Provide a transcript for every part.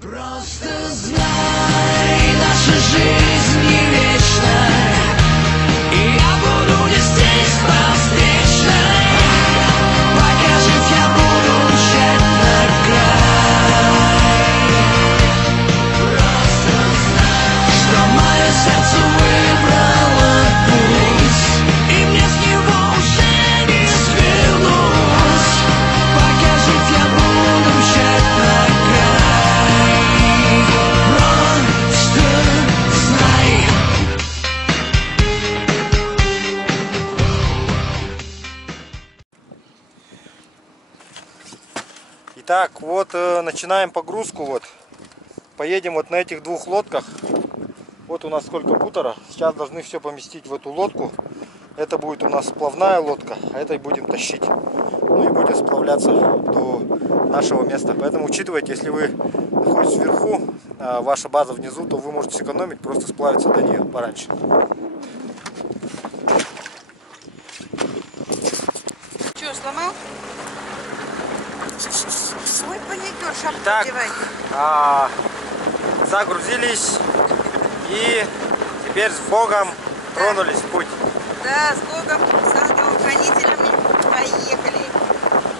Просто знай, наша жизнь не вечна, и я буду не здесь навечно. Пока жив я буду мчать на край. Просто знай, что мое сердце выбрало путь, и мне с него уже не свернуть. Пока жив я буду мчать на край. Итак, вот начинаем погрузку. Вот поедем вот на этих двух лодках. Вот у нас сколько бутера. Сейчас должны все поместить в эту лодку. Это будет у нас сплавная лодка, а этой будем тащить. Ну и будем сплавляться до нашего места. Поэтому учитывайте, если вы находитесь вверху, а ваша база внизу, то вы можете сэкономить, просто сплавиться до нее пораньше. Что, сломал? Свой паникер, шапку Так, одевай. загрузились и теперь с Богом тронулись в путь. Да, с Богом, с ангелом-хранителями поехали.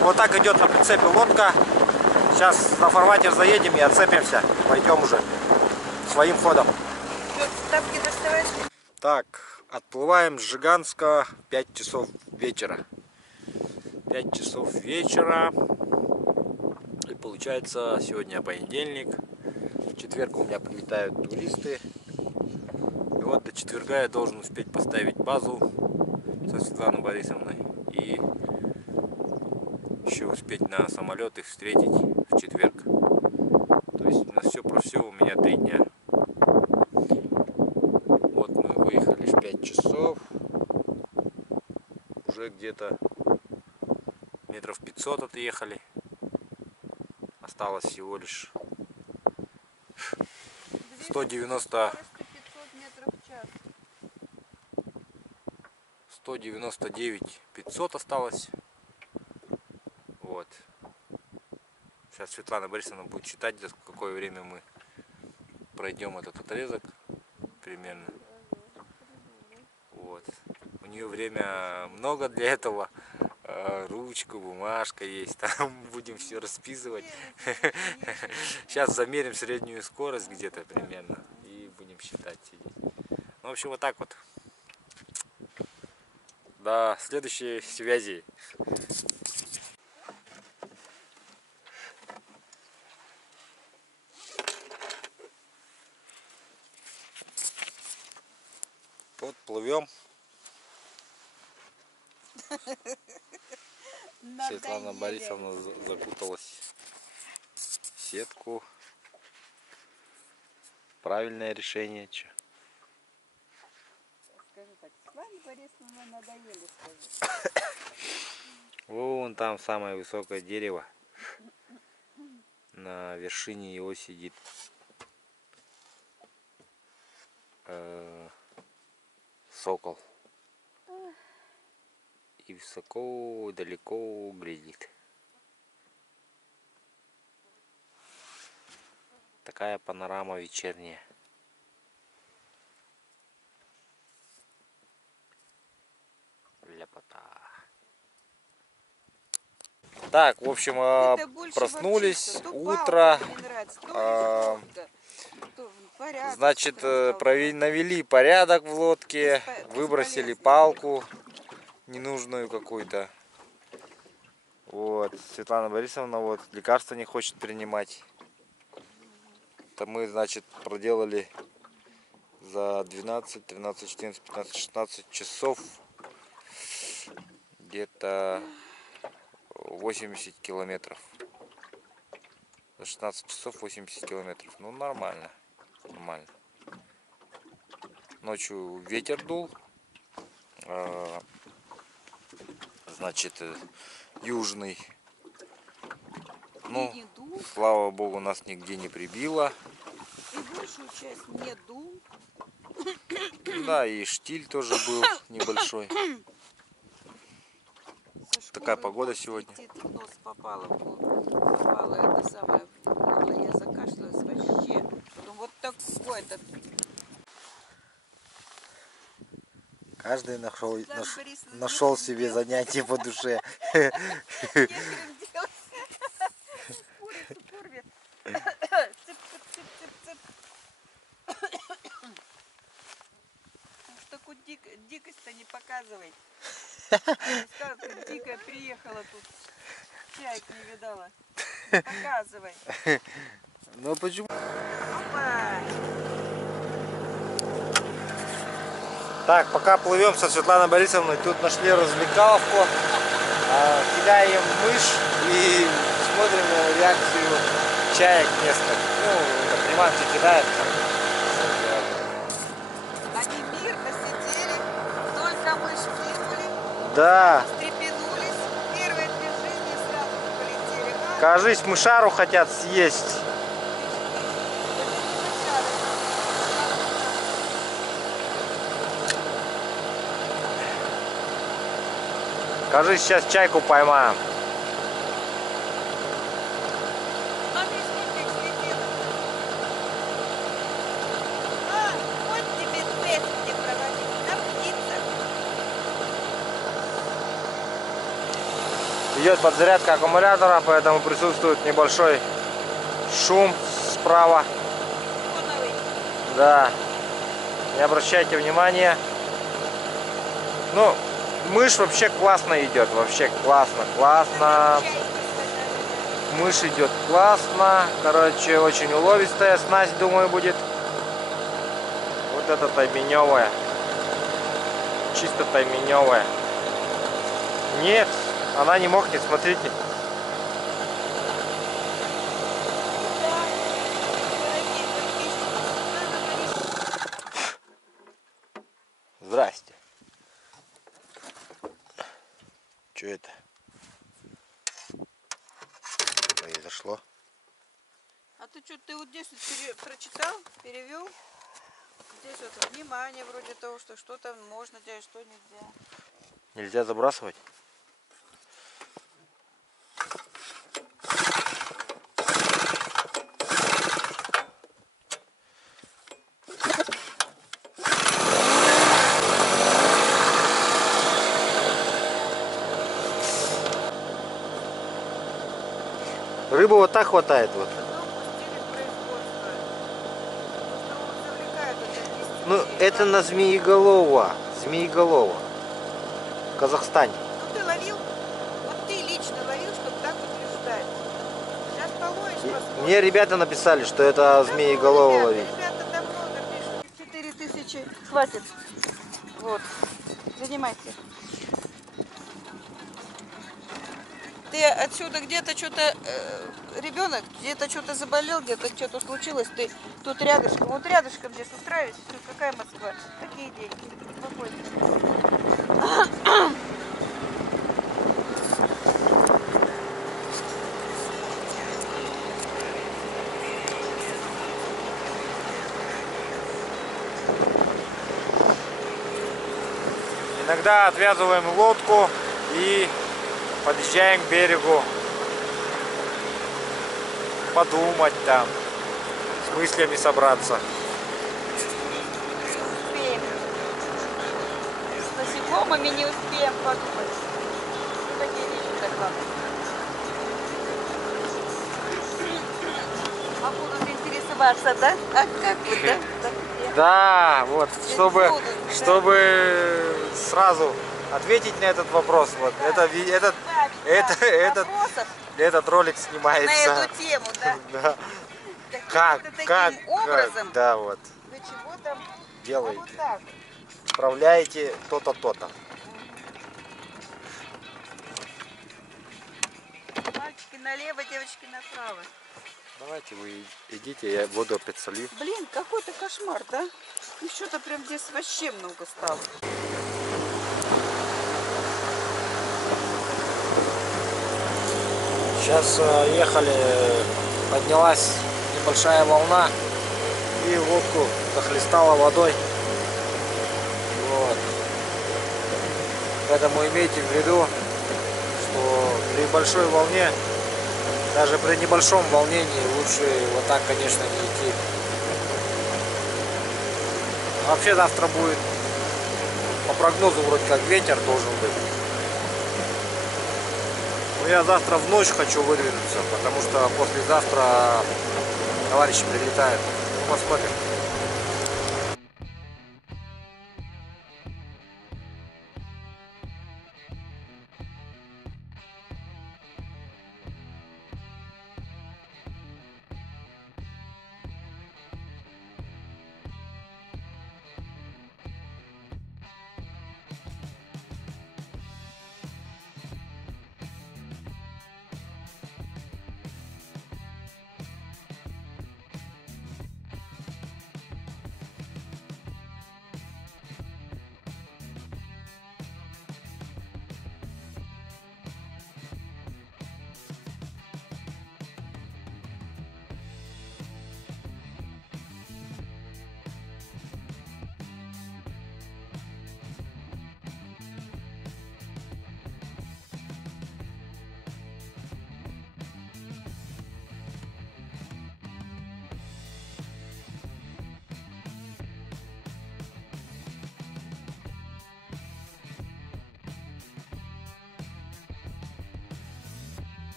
Вот так идет на прицепе лодка. Сейчас на фарватер заедем и отцепимся. Пойдем уже своим ходом. Что, тапки доставать? Так, отплываем с Жиганска 5 часов вечера. 5 часов вечера. И получается, сегодня понедельник. В четверг у меня прилетают туристы. И вот до четверга я должен успеть поставить базу со Светланой Борисовной. И еще успеть на самолет их встретить в четверг. То есть на все про все у меня 3 дня. Вот мы выехали в 5 часов. Уже где-то метров 500 отъехали. Осталось всего лишь 199 500 осталось. Вот. Сейчас Светлана Борисовна будет считать, за какое время мы пройдем этот отрезок примерно. Вот. У нее время много для этого. Ручка, бумажка есть. Там будем все расписывать. Сейчас замерим среднюю скорость где-то примерно. И будем считать, сидеть. Ну, в общем, вот так вот. До следующей связи. Вот плывем. Светлана Борисовна закуталась в сетку. Правильное решение. Че? Скажи так, Светлане Борисовне надоели, скажи. Вон там самое высокое дерево. На вершине его сидит сокол. И высоко, далеко глядит. Такая панорама вечерняя. Ляпота. Так, в общем, проснулись, утро. Значит, навели порядок в лодке, выбросили палку ненужную какую-то. Вот, Светлана Борисовна вот лекарства не хочет принимать. Это мы, значит, проделали за 12, 13, 14, 15, 16 часов где-то 80 километров. За 16 часов 80 километров. Ну, нормально. Нормально. Ночью ветер дул. Значит, южный. Ну, слава богу, нас нигде не прибило. И большую часть не дул. Да, и штиль тоже был небольшой. Такая погода сегодня. В нос попало это самое. Я закашлялась. какой-то. Каждый Светлана Борисовна, нашел нехер себе делать. занятие по душе. Нехер им делать. Курицу курвит. Цып-цып-цып-цып-цып. Уж такую дикость-то не показывай. Сказала, тут дикая приехала тут. Чайк не видала. Не показывай. Ну почему? Опа! Так, пока плывем со Светланой Борисовной, тут нашли развлекаловку, кидаем мышь и смотрим на реакцию чаек местных. Ну, приманки кидают. Они мирно сидели, только мышь кинули, Да, встрепенулись. Первое движение сразу полетели. кажись, мышару хотят съесть. Кажись, сейчас чайку поймаем. Смотри, сколько их слетело. Вот тебе тест, где проводить. На птицах. Идет подзарядка аккумулятора, поэтому присутствует небольшой шум справа. Фоновый. Да, не обращайте внимания. Ну, мышь вообще классно идет, вообще классно. Чайки сказали. Мышь идет классно, короче, очень уловистая снасть, думаю, будет. Вот это тайменевая, чисто тайменевая. Нет, она не мокнет, смотрите. Да, дорогие подписчики, Здрасте. Что это произошло? А ты что, ты вот здесь вот прочитал, перевел? Здесь вот внимание вроде того, что что-то можно делать, что нельзя. Нельзя забрасывать? Рыбы вот так хватает вот. Потом пустили в производство. Потому что он завлекает вот эти Ну, стихи. это на Змееголова. Змееголова. В Казахстане. Ну ты ловил? Вот ты лично ловил, чтобы так утверждать. Сейчас половишь, посмотрим. Мне ребята написали, что это Змееголова ловить. Ребята там много пишут. 4000 хватит. Вот. Занимайся. Ты отсюда где-то что-то, ребенок где-то что-то заболел, где-то что-то случилось, ты тут рядышком, вот рядышком здесь устраивайся, тут какая Москва, какие деньги, спокойно. Иногда отвязываем лодку и подъезжаем к берегу. Подумать там, с мыслями собраться. Успеем. С насекомыми не успеем подумать. Что такие вещи так главное. А будут интересоваться, да? А как вот, да? Так, где? Да, вот, будут, да. чтобы сразу ответить на этот вопрос. Вот, этот ролик на снимается. эту тему, да? Да. Таким Как, образом, да, вот, для чего там, делаете. вот так. Справляете то-то, то-то. Мальчики налево, девочки направо. Давайте вы идите, я воду опять солью. Блин, какой-то кошмар, да? Ну что-то прям здесь вообще много стало. Сейчас ехали, поднялась небольшая волна и лодку захлестала водой. Вот. Поэтому имейте в виду, что при большой волне, даже при небольшом волнении лучше вот так, конечно, не идти. Вообще завтра будет, по прогнозу, вроде как ветер должен быть. Но я завтра в ночь хочу выдвинуться, потому что послезавтра товарищи прилетают. Ну, посмотрим.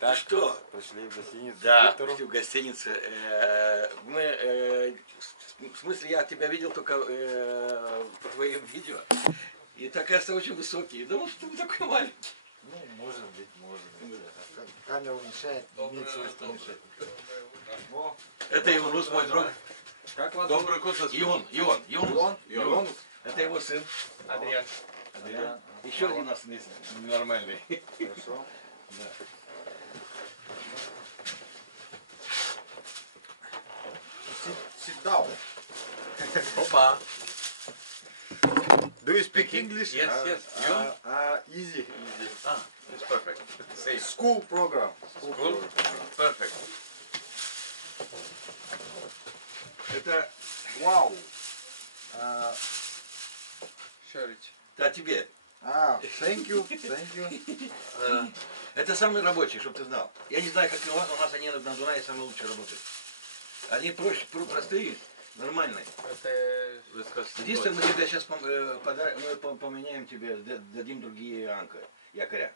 Так что? Пришли в гостиницу. Да, пришли в гостиницу. В смысле, я тебя видел только по твоим видео. И так, кажется, очень высокий. Я думал, что ты такой маленький. Ну, может быть. Камера мешает, имеет свойство мешать. Это Ионус, мой друг. Как вас Добрый курс. Ион. Это его сын. Адриан. Адриан. Еще один у нас есть нормальный. Хорошо. Да. Sit down. Опа. Do you speak English? Yes, yes. Easy. Ah, it's perfect. Same. School program. Cool. Perfect. Это Wow. Share it. да, тебе. Thank you. Это самый рабочий, чтобы ты знал. Я не знаю, как у нас они на Дунае самые лучшие работают. Они проще, простые, нормальные. Единственное, мы тебе сейчас поменяем тебе, дадим другие якоря.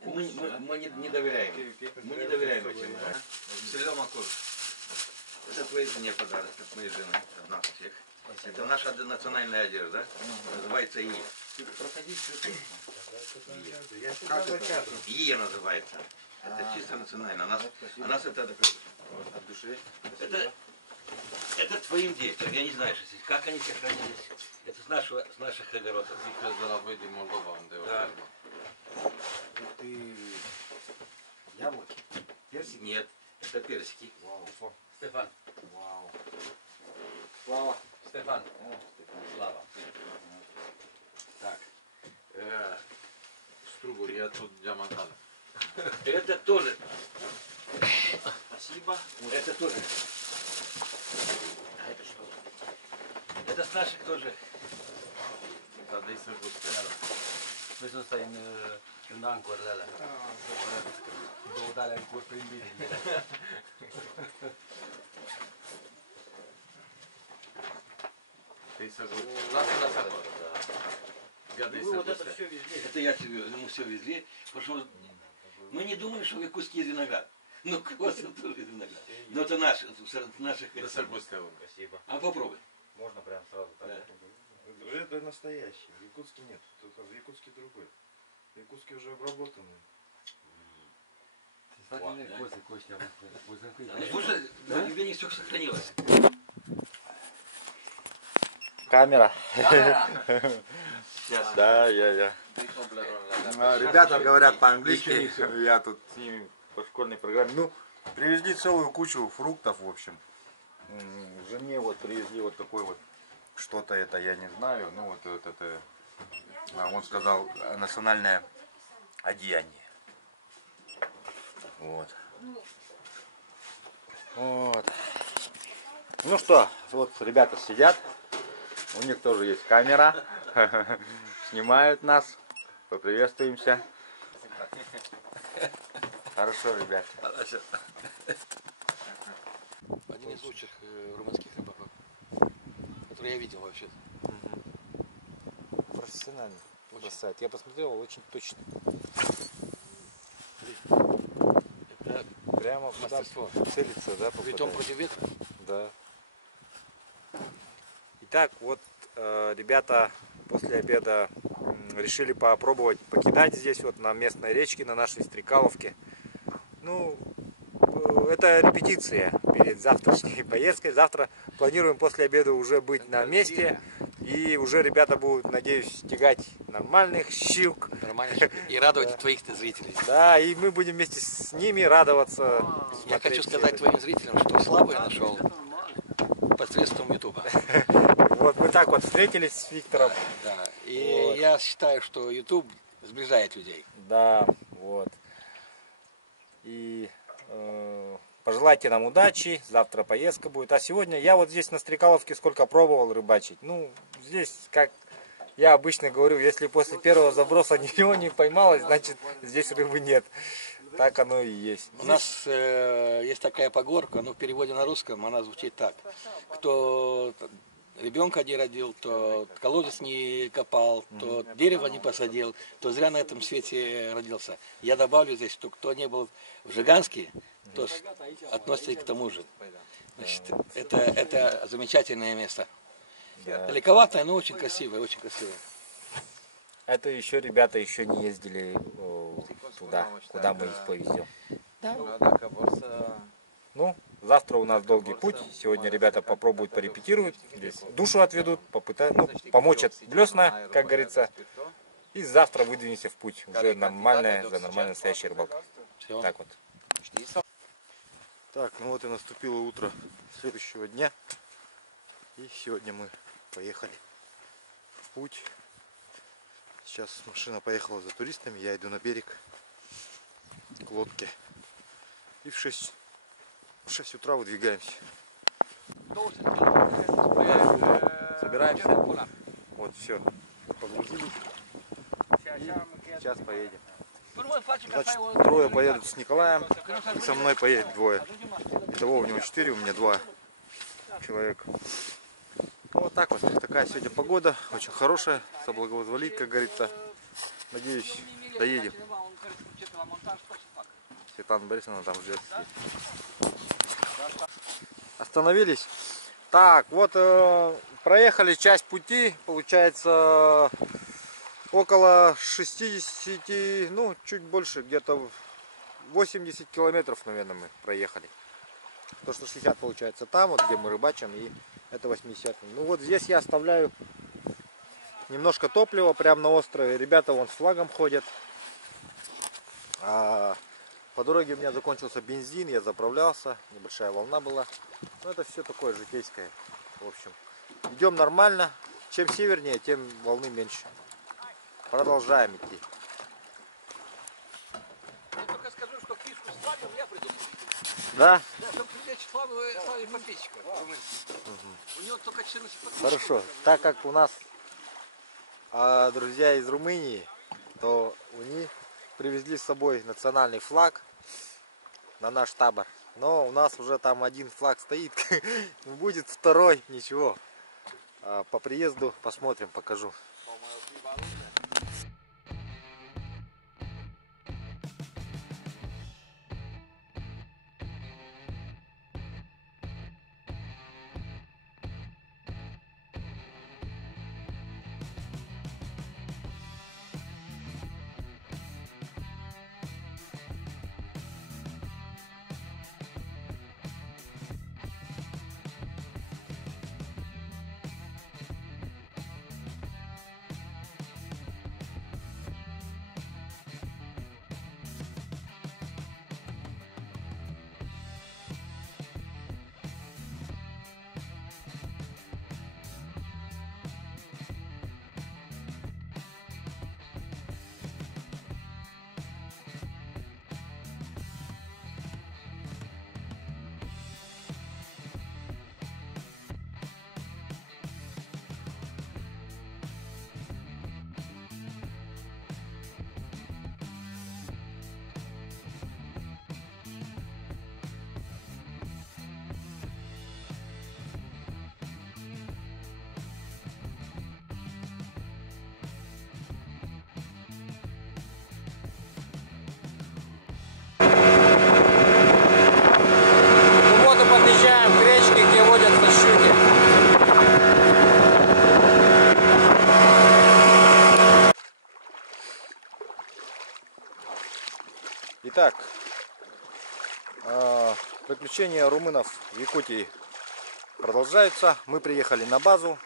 Мы не доверяем. Мы не доверяем этим. Это твоей жене подарок, от моей жены, от нас всех. Это наша национальная одежда, называется ИЕ. ИЕ называется. Это чисто национально. У нас это такое. От души. Это твоим детям. Я не знаю, как они сохранились. Это с наших огородов. Да. Ты яблоки? Персики? Нет, это персики. Вау. Стефан. Вау. Слава. Стефан. Слава. Так. Струбу, я тут диамантан. Это тоже. Спасибо. Это тоже. А это что? Это с наших тоже. Mi sono stato in ancora là. Devo dare il colpo in video. Ну, вот это все везли. Это мы все везли, потому что мы не думали, что в Якутске есть виноград. Ну, кваса тоже есть виноград. Но это наших. Спасибо. А попробуй. Можно прям сразу так? Да. Это настоящий. В Якутске нет. В Якутске другой. В Якутске уже обработанный. Костя. Слушай, на тебе не все сохранилось. Камера. Сейчас. Да, я. Ребята говорят по-английски. Я тут с ними по школьной программе. Ну, привезли целую кучу фруктов, в общем. Жене вот привезли вот такой вот что-то, это я не знаю. Ну вот это, он сказал, национальное одеяние. Вот. Вот. Ну что, вот ребята сидят. У них тоже есть камера. Снимают нас. Поприветствуемся. Хорошо, ребят. Один из лучших румынских рыбаков, который я видел вообще. Профессионально бросает. Я посмотрел, очень точно. Это Прямо куда мастерство. целится, да? Притом попадает. против ветра. Да. Итак, вот ребята после обеда решили попробовать покидать здесь вот на местной речке, на нашей Стрекаловке. Ну, это репетиция перед завтрашней поездкой. Завтра планируем после обеда уже быть на месте. И уже ребята будут, надеюсь, тягать нормальных щук. Нормально. И радовать твоих зрителей. Да, и мы будем вместе с ними радоваться. Я смотреть хочу все сказать это. твоим зрителям, что слабо я нашел посредством Ютуба. Вот мы так вот встретились с Виктором. Да. И Вот. я считаю, что Ютуб сближает людей. Да, вот. И пожелайте нам удачи. Завтра поездка будет. А сегодня я вот здесь на Стрекаловке сколько пробовал рыбачить. Ну, здесь, как я обычно говорю, если после первого заброса ничего не поймалось, значит здесь рыбы нет. Так оно и есть. У нас есть такая поговорка, но в переводе на русском она звучит так. Кто ребенка не родил, то колодец не копал, то дерево не посадил, то зря на этом свете родился. Я добавлю здесь, что кто не был в Жиганске, то относится и к тому же. Значит, это замечательное место. Да. Далековатое, но очень красивое, очень красивое. Это еще ребята еще не ездили туда, куда мы их повезем. Ну, завтра у нас долгий путь. Сегодня ребята попробуют порепетируют, здесь душу отведут, попытают, ну, помочь от блесна, как говорится. И завтра выдвинемся в путь. Уже нормальная, за нормальная настоящая рыбалка. Всё. Так вот. Так, ну вот и наступило утро следующего дня. И сегодня мы поехали в путь. Сейчас машина поехала за туристами, я иду на берег к лодке. И в 6 утра выдвигаемся. Собираемся. Вот, все. Погрузились. И сейчас поедем. Значит, трое поедут с Николаем. И со мной поедет двое. Итого у него 4, у меня 2 человека. Ну, вот так вот. Такая сегодня погода. Очень хорошая. Соблаговозволит, как говорится. Надеюсь, доедем. Светлана Борисовна там ждет. Остановились. Так, вот проехали часть пути. Получается около 60, ну чуть больше, где-то 80 километров, наверное, мы проехали. То, что 60 получается там, вот где мы рыбачим, и это 80. Ну вот здесь я оставляю немножко топлива прямо на острове. Ребята вон с флагом ходят. А по дороге у меня закончился бензин, я заправлялся, небольшая волна была. Но это все такое житейское. В общем, идем нормально. Чем севернее, тем волны меньше. Продолжаем идти. Я только скажу, что фишку с флагом я придумал. Да? Да, чтобы привлечь славу подписчика. У него только 14 подписчиков. Хорошо. Так как у нас друзья из Румынии, то у них привезли с собой национальный флаг на наш табор. Но у нас уже там один флаг стоит. Будет второй, ничего. По приезду посмотрим, покажу. Итак, приключения румынов в Якутии продолжаются. Мы приехали на базу.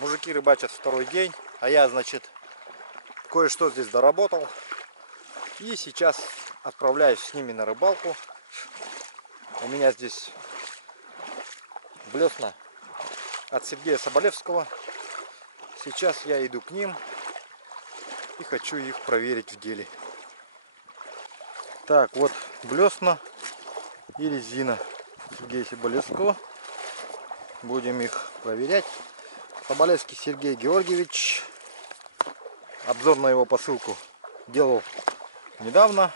Мужики рыбачат второй день, а я, значит, кое-что здесь доработал. И сейчас отправляюсь с ними на рыбалку. У меня здесь блесна от Сергея Соболевского. Сейчас я иду к ним и хочу их проверить в деле. Так, вот блесна и резина Сергея Соболевского. Будем их проверять. Соболевский Сергей Георгиевич. Обзор на его посылку делал недавно.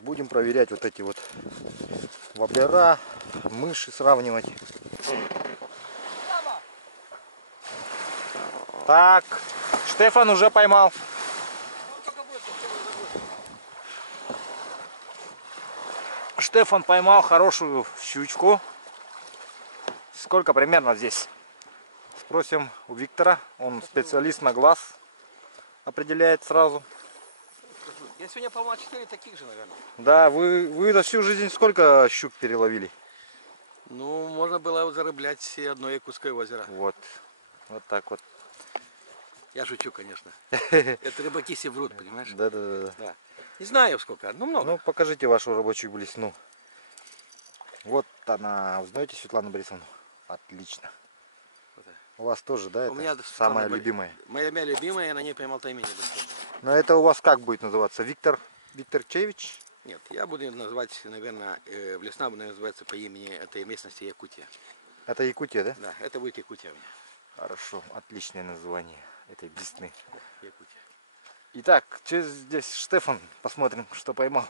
Будем проверять вот эти вот воблера, мыши сравнивать. Так, Штефан уже поймал. Штефан поймал хорошую щучку. Сколько примерно здесь? Спросим у Виктора. Он специалист на глаз. Определяет сразу. Я сегодня поймал 4 таких же, наверное. Да, вы за всю жизнь сколько щук переловили? Ну, можно было зарыблять одно Якутское озеро. Вот. Вот так вот. Я шучу, конечно. Это рыбаки все врут, понимаешь? Да. Да. Не знаю сколько, но много. Ну, покажите вашу рабочую блесну. Вот она. Вы знаете Светлану Борисовну? Отлично. У вас тоже, да? У меня Это самая любимая. Моя любимая, я на ней поймал таймени. Но это у вас как будет называться? Виктор Чевич? Нет, я буду называть, наверное, блесна буду называться по имени этой местности Якутия. Это Якутия, да? Да, это будет Якутия у меня. Хорошо, отличное название этой блесны. Якутия. Итак, что здесь Штефан? Посмотрим, что поймал.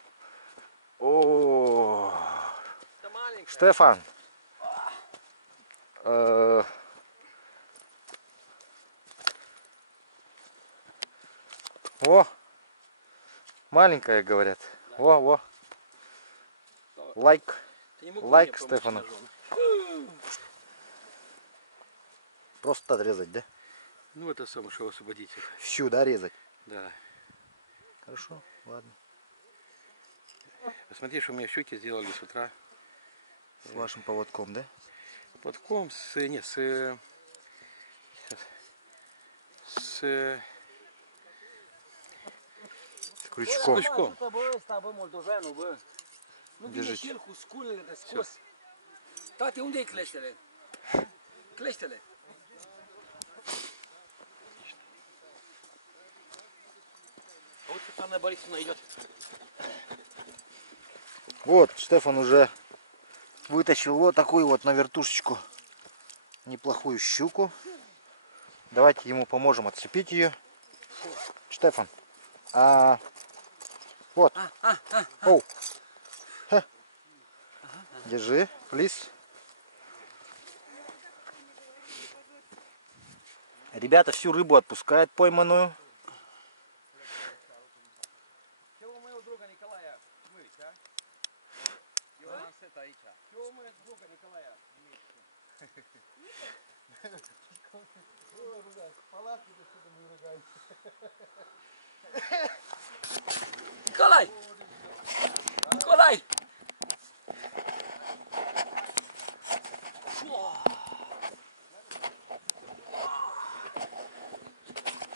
О, Штефан. О, маленькая, говорят. Во. Лайк Штефану. Просто отрезать, да? Ну, это само, что освободить. Всю, да, резать? Да. Хорошо, ладно. Посмотри, что у меня щуки сделали с утра. С вашим поводком, да? Подком с Крючком. крючком. Держите. Tati, unde e cleștele? Cleștele. А вот Светлана Борисовна идет. Вот, Штефан уже вытащил вот такую вот на вертушечку неплохую щуку. Давайте ему поможем отцепить ее. Штефан, вот. Оу. Ха. Держи, плиз. Ребята всю рыбу отпускают пойманную. Чего у моего друга Николая мыть, а? И у нас это aici. Чего у моего друга Николая Nicolai! Nicolai!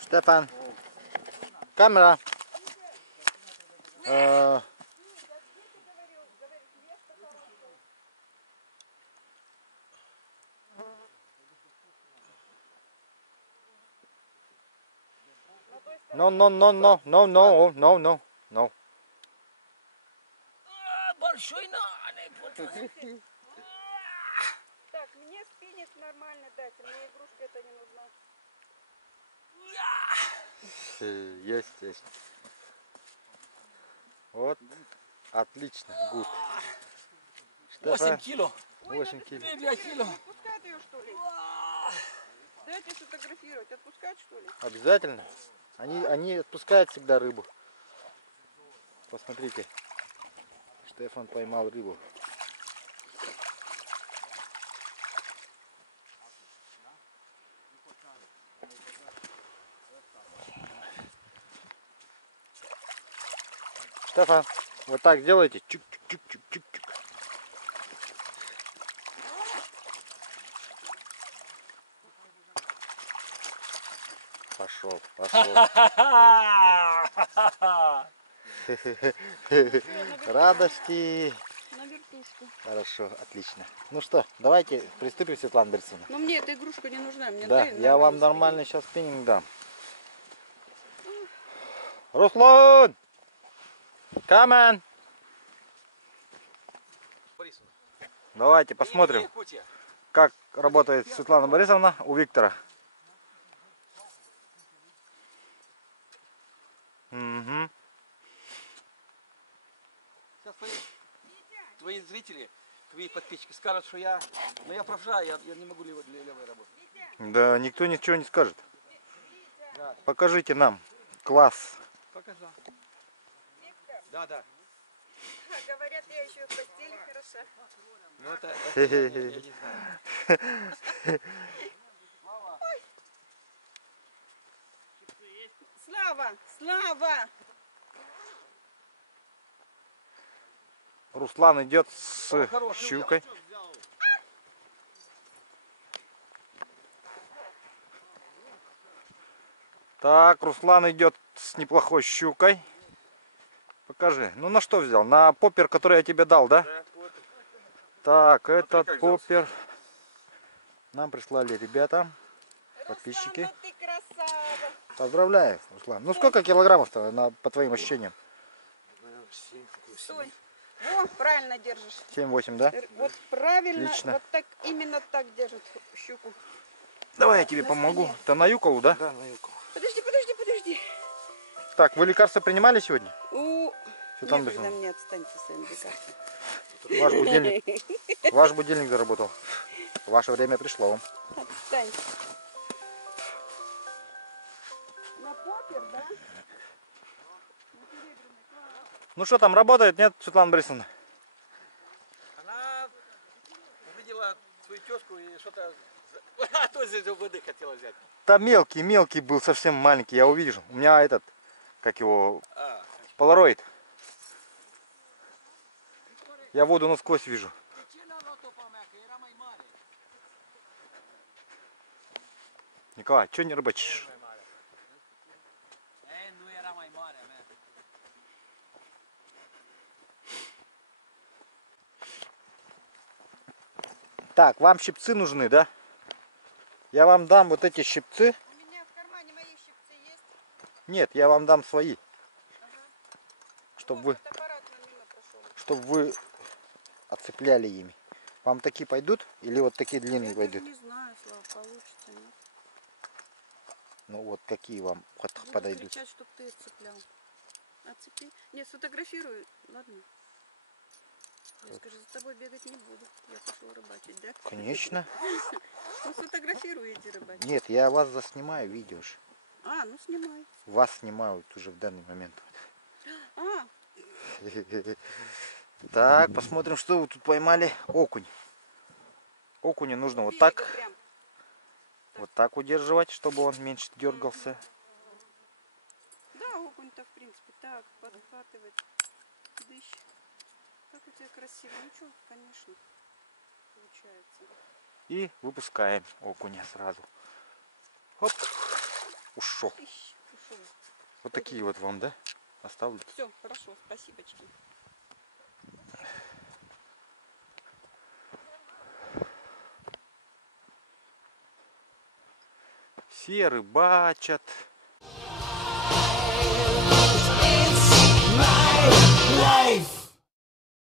Штефан, камера. No. Большой на, не путай. Так, мне спиннинг нормально дайте, мне игрушка это не нужна. Есть. Вот. Отлично. Гуд. 8 кило. 8 кило. 9 кило. Отпускать ее что ли? Дайте сфотографировать, отпускать что ли? Обязательно. Они отпускают всегда рыбу. Посмотрите. Штефан поймал рыбу. Стефан, вот так делайте. Чик-чик-чик-чик-чик. Пошел, пошел. Радости. На вертушку. Хорошо, отлично. Ну что, давайте приступим, Светлана Борисовна. Но мне эта игрушка не нужна. Мне Да, дай я вам нормальный нормальный сейчас спиннинг дам. Руслан! Come on! Борисовна. Давайте посмотрим, как работает Светлана Борисовна у Виктора. Угу. Сейчас твои зрители, твои подписчики скажут, что я... Но я правша, я не могу левой работать. Да, никто ничего не скажет. Да. Покажите нам класс. Показал. Да, да. Говорят, я еще в постели хороша. Ну это я не знаю. Слава! Слава! Руслан идет с Хороший щукой. Так, Руслан идет с неплохой щукой. Покажи. Ну на что взял? На поппер, который я тебе дал, да? Так, этот поппер нам прислали ребята, подписчики. Руслан, ну ты красава! Поздравляю, Руслан. Ну сколько килограммов-то по твоим ощущениям? Стой. О, правильно держишь. 7-8, да? Вот правильно, Отлично. вот так, именно так держит щуку. Давай я тебе На помогу. спине. Ты на юколу, да? Да, на югу. Подожди, подожди, подожди. Так, вы лекарства принимали сегодня? Светлана Некогда Борисовна, мне отстаньте своим лекарством. ваш будильник заработал. Ваше время пришло. Отстань. На попер, да? Ну что там, работает, нет, Светлана Борисовна? Она увидела свою тезку и что-то... А то из воды хотела взять. Там мелкий был, совсем маленький, я увижу. У меня этот, как его, А, полароид. Я воду насквозь вижу. Николай, что не рыбачишь? Так, вам щипцы нужны, да? Я вам дам вот эти щипцы. У меня в кармане мои щипцы есть. Нет, я вам дам свои. Чтобы вы, Вот аппарат на мимо прошел. чтобы вы отцепляли ими. Вам такие пойдут? Или вот такие длинные Я пойдут? даже не знаю, Слава, получится, нет. Ну вот какие вам Буду подойдут? кричать, чтоб ты цеплял. Отцепи. Не, сфотографирую, ладно? Я скажу, за тобой бегать не буду. Я пошел рыбачить, да? Конечно. Ну, сфотографирую, иди рыбачить. Нет, я вас заснимаю видео. А, ну снимай. Вас снимают уже в данный момент. А, Так, посмотрим, что вы тут поймали. Окунь. Окуня нужно вот берега так. прям. Вот так удерживать, чтобы он меньше дергался. Да, окунь-то, в принципе, так, подхватывать. Дыщ. Как у тебя красиво. Ну что, конечно, получается. И выпускаем окуня сразу. Хоп. Ушел. Ищ, ушел. Вот такие вот вам, да? Оставлю. Все, хорошо, спасибочки. Все рыбачат.